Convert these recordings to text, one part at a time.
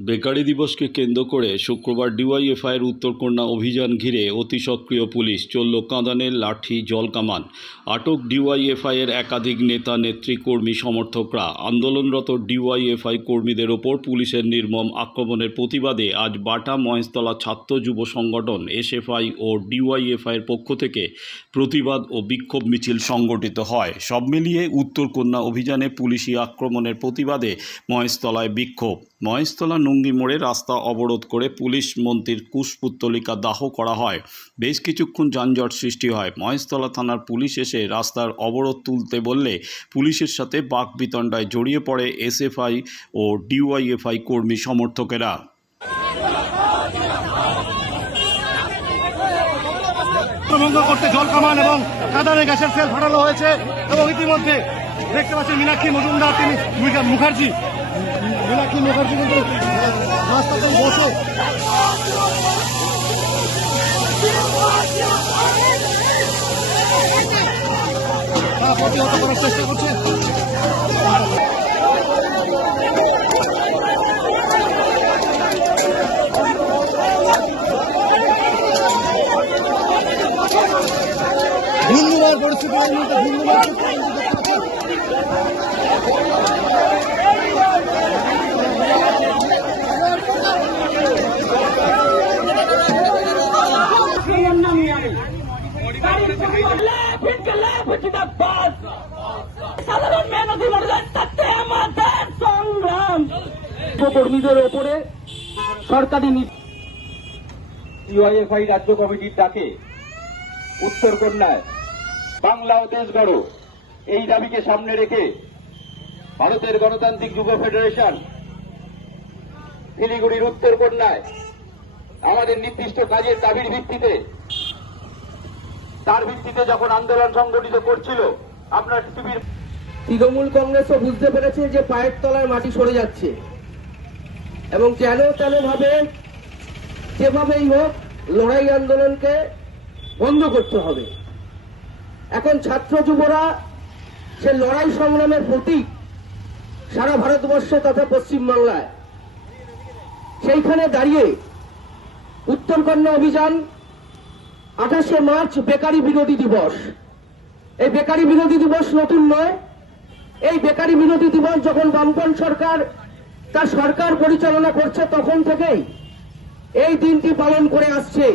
Bakery দিবসকে কেন্দ্র করে শুক্রবার ডিওয়াইএফআইয়ের উত্তরকন্যা অভিযান ঘিরে অতি সক্রিয় পুলিশ চলল কাঁদানের লাঠি জলকামান আটক ডিওয়াইএফআইয়ের একাধিক নেতা, নেত্রী, কর্মী, সমর্থকরা। আন্দোলনরত ডিওয়াইএফআই কর্মীদের ওপর পুলিশের নির্মম আক্রমণের প্রতিবাদে আজ বাটা মহেশতলা ছাত্র যুব সংগঠন, এসএফআই ও ডিওয়াইএফআইয়ের পক্ষ থেকে প্রতিবাদ ও বিক্ষোভ মিছিল সংগঠিত হয়। সব মিলিয়ে উত্তরকন্যা অভিযানে পুলিশি আক্রমণের প্রতিবাদে মহেশতলায় বিক্ষোভ। মহেশতলা নুঙ্গি মোড়ে রাস্তা অবরোধ করে পুলিশ মন্ত্রীর কুশপুত্তলিকা দাহ করা হয়। বেশ কিছুক্ষণ যানজট সৃষ্টি হয়। মহেশতলা থানার পুলিশ এসে রাস্তার অবরোধ তুলতে বললে পুলিশের সাথে বাক বিতণ্ডায় জড়িয়ে পড়ে এসএফআই ও ডিওয়াইএফআই কর্মী সমর্থকেরা। ভঙ্গ করতে জল কামান এবং কাদানে গ্যাসের সেল ফাটানো হয়েছে এবং ইতিমধ্যে দেখতে পাচ্ছেন মীনাক্ষী মজুমদার, তিনি মুখা- মুখার্জি মীনাক্ষী মুখার্জি কিন্তু রাস্তাতে বসে? প্রতিহত করার চেষ্টা করছে। ধুমধুমার পরিস্থিতি এই মুহূর্তে ধুমধুমার পরিস্থিতি দেখতে পাচ্ছেন। সাধারণ মেহনতি মানুষের সাথে আমাদের সংগ্রাম কর্মীদের ওপরে সরকারি ইউআইএফআই রাজ্য কমিটির ডাকে উত্তর কন্যায়, বাংলা ও দেশ গড়ো। এই দাবিকে সামনে রেখে ভারতের গণতান্ত্রিক যুব ফেডারেশন শিলিগুড়ির উত্তর কন্যায় আমাদের নির্দিষ্ট কাজের দাবির ভিত্তিতে, তার ভিত্তিতে যখন আন্দোলন সংগঠিত করছিল, আপনার টিভির তৃণমূল কংগ্রেসও বুঝতে পেরেছে যে পায়ের তলায় মাটি সরে যাচ্ছে। এবং যেন তেন ভাবে যেভাবেই হোক লড়াই আন্দোলনকে বন্ধ করতে হবে। এখন ছাত্র যুবরা সে লড়াই সংগ্রামের প্রতীক সারা ভারতবর্ষে তথা পশ্চিমবাংলায়। সেইখানে দাঁড়িয়ে উত্তরকন্যা অভিযান আঠাশে মার্চ বেকারি বিরোধী দিবস। এই বেকারি বিরোধী দিবস নতুন নয়। এই বেকারি বিরোধী দিবস যখন বামপন সরকার তার সরকার পরিচালনা করছে তখন থেকেই। এই দিনটি পালন করে আসছে।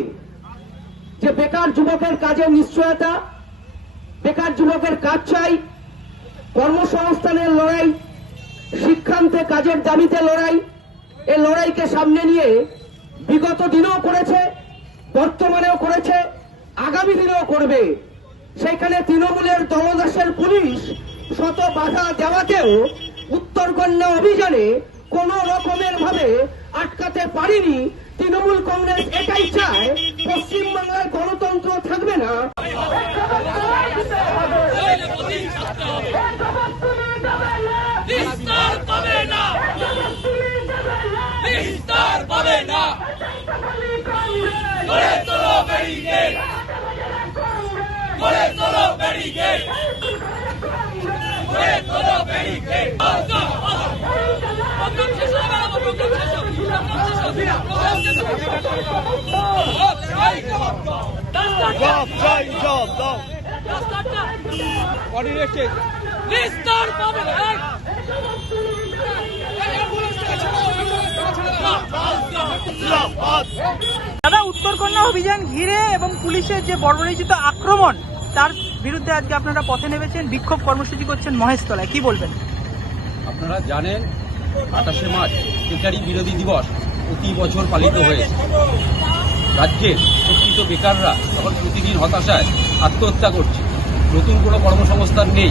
যে বেকার যুবকের কাজের নিশ্চয়তা, বেকার যুবকের কাজ চাই, কর্মসংস্থানের লড়াই, শিক্ষান্তে কাজের দাবিতে লড়াই এই লড়াইকে সামনে নিয়ে বিগত দিনেও করেছে, বর্তমানেও করেছে, আগামী দিনেও করবে। সেখানে তৃণমূলের দলদাসের পুলিশ শত বাধা দেওয়াতেও উত্তরকন্যা অভিযানে কোন রকমের ভাবে আটকাতে পারিনি। তৃণমূল কংগ্রেস এটাই চায় পশ্চিমবাংলায় গণতন্ত্র থাকবে না। না গড়ে তোলো দাদা, উত্তরকন্যা অভিযান ঘিরে এবং পুলিশের যে বর্বরিচিত আক্রমণ, তার বিরুদ্ধে আজকে আপনারা পথে নেমেছেন, বিক্ষোভ কর্মসূচি করছেন মহেশতলায়। কি বলবেন? আপনারা জানেন আঠাশে মার্চ বেকারি বিরোধী দিবস প্রতি বছর পালিত হয়েছে। রাজ্যের শিক্ষিত বেকাররা তখন প্রতিদিন হতাশায় আত্মহত্যা করছে। নতুন কোনো কর্মসংস্থান নেই।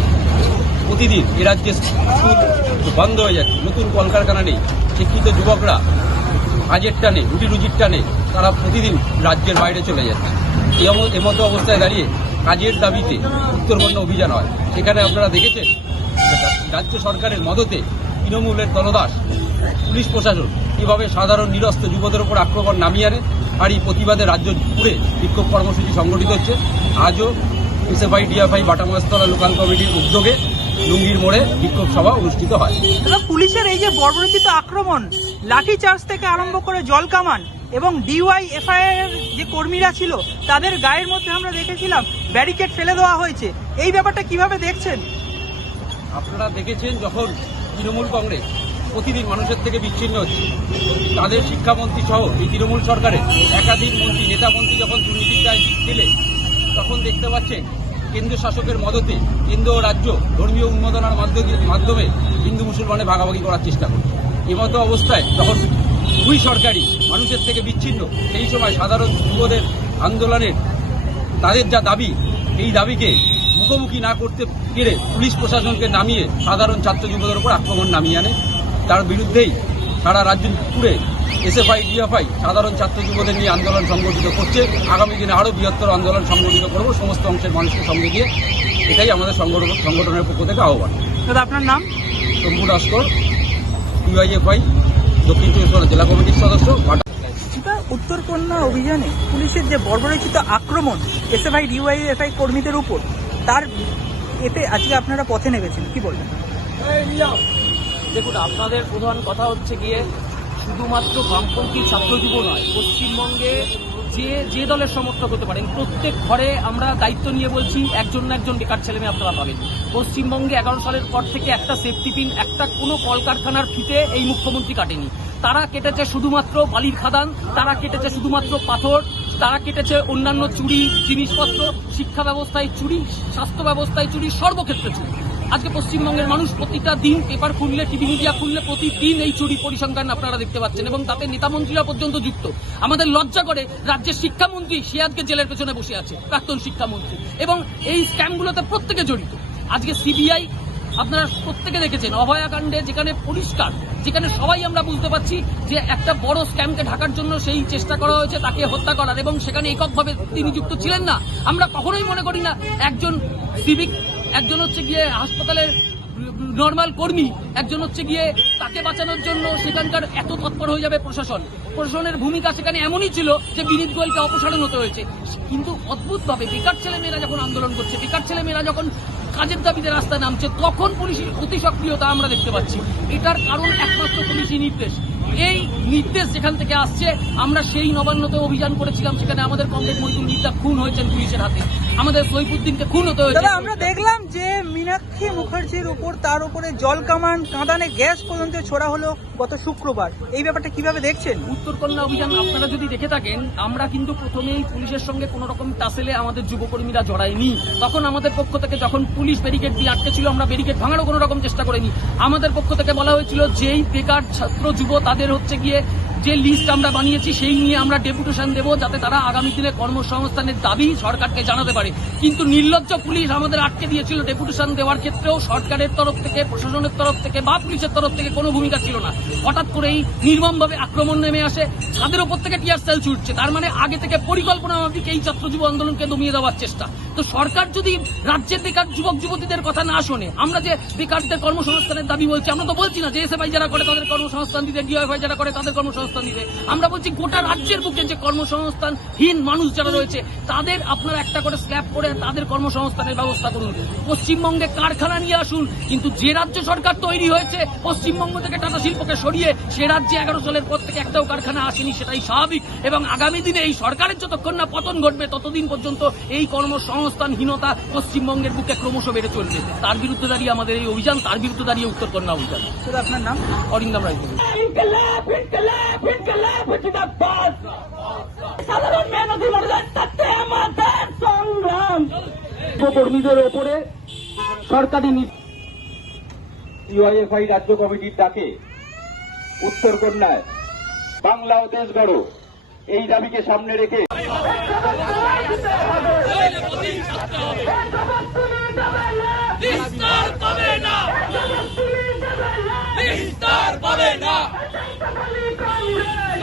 প্রতিদিন এ রাজ্যে স্কুল বন্ধ হয়ে যাচ্ছে। নতুন কলকারখানা নেই। শিক্ষিত যুবকরা কাজের টানে রুটি রুজির টানে তারা প্রতিদিন রাজ্যের বাইরে চলে যাচ্ছে। এই অব- মতো অবস্থায় দাঁড়িয়ে কাজের দাবিতে উত্তরবঙ্গ অভিযান হয়। সেখানে আপনারা দেখেছেন, রাজ্য সরকারের মদতে তৃণমূলের দলদাস পুলিশ প্রশাসন কীভাবে সাধারণ নিরস্ত যুবদের উপর আক্রমণ নামিয়ে আনে আর এই প্রতিবাদে রাজ্য জুড়ে বিক্ষোভ কর্মসূচি সংগঠিত হচ্ছে। আজও এসএফআই ডিএফআই বাটামস্তলা লোকাল কমিটির উদ্যোগে লুঙ্গির মোড়ে বিক্ষোভ সভা অনুষ্ঠিত হয়। পুলিশের এই যে বর্বরচিত আক্রমণ লাঠি চার্জ থেকে আরম্ভ করে জল কামান এবং ডিওয়াই এফআইআর যে কর্মীরা ছিল তাদের গায়ের মধ্যে আমরা দেখেছিলাম ব্যারিকেড ফেলে দেওয়া হয়েছে। এই ব্যাপারটা কীভাবে দেখছেন? আপনারা দেখেছেন যখন তৃণমূল কংগ্রেস প্রতিদিন মানুষের থেকে বিচ্ছিন্ন হচ্ছে। তাদের শিক্ষামন্ত্রী সহ এই তৃণমূল সরকারের একাধিক মন্ত্রী, নেতা মন্ত্রী যখন দুর্নীতির দায় দিলে, তখন দেখতে পাচ্ছেন কেন্দ্র শাসকের মদতে কেন্দ্র ও রাজ্য ধর্মীয় উন্মোদনার মাধ্যমে মাধ্যমে হিন্দু মুসলমানে ভাগাভাগি করার চেষ্টা করছে। এমতো অবস্থায় যখন দুই সরকারি মানুষের থেকে বিচ্ছিন্ন, সেই সময় সাধারণ যুবদের আন্দোলনের তাদের যা দাবি এই দাবিকে মুখোমুখি না করতে পেরে পুলিশ প্রশাসনকে নামিয়ে সাধারণ ছাত্র যুবদের উপর আক্রমণ নামিয়ে আনে। তার বিরুদ্ধেই সারা রাজ্য জুড়ে এসএফআই ডিএফআই সাধারণ ছাত্র যুবদের নিয়ে আন্দোলন সংগঠিত করছে। আগামী দিনে আরও বৃহত্তর আন্দোলন সংগঠিত করব। সমস্ত অংশের মানুষকে সঙ্গে দিয়ে এটাই আমাদের সংগঠন সংগঠনের পক্ষ থেকে আহ্বান। দাদা আপনার নাম? শম্ভু নস্কর ইউআইএফআই দক্ষিণ চব্বিশ জেলা কমিটির সদস্য উত্তরকন্যা অভিযানে পুলিশের যে বর্বরচিত আক্রমণ এসএফআই ডিওয়াইএফআই কর্মীদের উপর তার এতে আজকে আপনারা পথে নেমেছেন, কি বলবেন? দেখুন, আপনাদের প্রধান কথা হচ্ছে গিয়ে শুধুমাত্র বামপন্থী ছাত্রযুব নয়, পশ্চিমবঙ্গে যে যে দলের সমর্থক হতে পারেন, প্রত্যেক ঘরে আমরা দায়িত্ব নিয়ে বলছি, একজন না একজন বেকার ছেলে মেয়ে আপনারা পাবেন। পশ্চিমবঙ্গে এগারো সালের পর থেকে একটা সেফটি পিন একটা কোনো কলকারখানার ফিতে এই মুখ্যমন্ত্রী কাটেনি। তারা কেটেছে শুধুমাত্র বালির খাদান, তারা কেটেছে শুধুমাত্র পাথর, তারা কেটেছে অন্যান্য চুরি জিনিসপত্র, শিক্ষা ব্যবস্থায় চুরি, স্বাস্থ্য ব্যবস্থায় চুরি, সর্বক্ষেত্রে চুরি। আজকে পশ্চিমবঙ্গের মানুষ প্রতিটা দিন পেপার খুললে, টিভি মিডিয়া খুললে প্রতিদিন এই চুরি পরিসংখ্যান আপনারা দেখতে পাচ্ছেন এবং তাতে নেতামন্ত্রীরা পর্যন্ত যুক্ত। আমাদের লজ্জা করে রাজ্যের শিক্ষামন্ত্রী সে আজকে জেলের পেছনে বসে আছে, প্রাক্তন শিক্ষামন্ত্রী। এবং এই স্ক্যামগুলোতে প্রত্যেকে জড়িত। আজকে সিবিআই আপনারা প্রত্যেকে দেখেছেন অভয়াকাণ্ডে যেখানে পরিষ্কার, যেখানে সবাই আমরা বুঝতে পারছি যে একটা বড় স্ক্যামকে ঢাকার জন্য সেই চেষ্টা করা হয়েছে, তাকে হত্যা করার, এবং সেখানে এককভাবে তিনি যুক্ত ছিলেন না। আমরা কখনোই মনে করি না একজন সিভিক একজন হচ্ছে গিয়ে হাসপাতালের নর্মাল কর্মী, একজন হচ্ছে গিয়ে তাকে বাঁচানোর জন্য সেখানকার এত তৎপর হয়ে যাবে প্রশাসন। প্রশাসনের ভূমিকা সেখানে এমনই ছিল যে বিনীত গোয়েলকে অপসারণ হতে হয়েছে। কিন্তু অদ্ভুতভাবে বেকার ছেলেমেয়েরা যখন আন্দোলন করছে, বেকার ছেলেমেয়েরা যখন কাজের দাবিতে রাস্তায় নামছে, তখন পুলিশের অতি সক্রিয়তা আমরা দেখতে পাচ্ছি। এটার কারণ একমাত্র পুলিশি নির্দেশ। এই নির্দেশ যেখান থেকে আসছে আমরা সেই নবান্নতে অভিযান করেছিলাম সেখানে আমাদের কমরেড মহিদুল মির্জা খুন হয়েছেন পুলিশের হাতে। আমাদের সৈফুদ্দিনকে খুন হতে হয়েছে। আমরা দেখলাম যে মীনাক্ষী মুখার্জির উপর তার উপরে জল কামান কাঁদানে গ্যাস পর্যন্ত ছোড়া হলো গত শুক্রবার। এই ব্যাপারটা কীভাবে দেখছেন? উত্তরকন্যা অভিযান আপনারা যদি দেখে থাকেন আমরা কিন্তু প্রথমেই পুলিশের সঙ্গে কোনো রকম টাসেলে আমাদের যুবকর্মীরা জড়াইনি তখন আমাদের পক্ষ থেকে যখন পুলিশ ব্যারিকেড দিয়ে আটকে ছিল আমরা ব্যারিকেড ভাঙারও কোনো রকম চেষ্টা করিনি। আমাদের পক্ষ থেকে বলা হয়েছিল যেই বেকার ছাত্র যুব তাদের হচ্ছে গিয়ে যে লিস্ট আমরা বানিয়েছি, সেই নিয়ে আমরা ডেপুটেশন দেবো যাতে তারা আগামী দিনে কর্মসংস্থানের দাবি সরকারকে জানাতে পারে। কিন্তু নির্লজ্জ পুলিশ আমাদের আটকে দিয়েছিল ডেপুটেশন দেওয়ার ক্ষেত্রেও সরকারের তরফ থেকে, প্রশাসনের তরফ থেকে বা পুলিশের তরফ থেকে কোনো ভূমিকা ছিল না। হঠাৎ করেই নির্মমভাবে আক্রমণ নেমে আসে, ছাদের ওপর থেকে টিয়ার সেল ছুটছে তার মানে আগে থেকে পরিকল্পনা মাফিক এই ছাত্র আন্দোলনকে দমিয়ে দেওয়ার চেষ্টা। তো সরকার যদি রাজ্যের বেকার যুবক যুবতীদের কথা না শোনে, আমরা যে বেকারদের কর্মসংস্থানের দাবি বলছি, আমরা তো বলছি না যে এসএফআই যারা করে তাদের কর্মসংস্থান দিতে ডিওএফআই যারা করে তাদের কর্মসংস্থান দিতে আমরা বলছি গোটা রাজ্যের বুকে যে কর্মসংস্থানহীন মানুষ যারা রয়েছে তাদের আপনারা একটা করে স্ল্যাব করে তাদের কর্মসংস্থানের ব্যবস্থা করুন। পশ্চিমবঙ্গে কারখানা নিয়ে আসুন কিন্তু যে রাজ্য সরকার তৈরি হয়েছে পশ্চিমবঙ্গ থেকে টাটা শিল্পকে সরিয়ে সে রাজ্যে এগারো সালের পর থেকে একটাও কারখানা আসেনি সেটাই স্বাভাবিক। এবং আগামী দিনে এই সরকারের যতক্ষণ না পতন ঘটবে ততদিন পর্যন্ত এই কর্মসংস্থানহীনতা পশ্চিমবঙ্গের বুকে ক্রমশ বেড়ে চলবে। তার বিরুদ্ধে দাঁড়িয়ে আমাদের এই অভিযান তার বিরুদ্ধে দাঁড়িয়ে উত্তরকন্যা অভিযান। আপনার নাম? অরিন্দম রায় ইনকলাব ইনকলাব ইনকলাব জিন্দাবাদ সাধারণ মেহনতি মানুষের সাথে আমাদের সংগ্রাম কর্মীদের ওপরে সরকারি ইউআইএফআই রাজ্য কমিটির ডাকে উত্তরকন্যায় বাংলা ও দেশ গড়ো। এই দাবিকে সামনে রেখে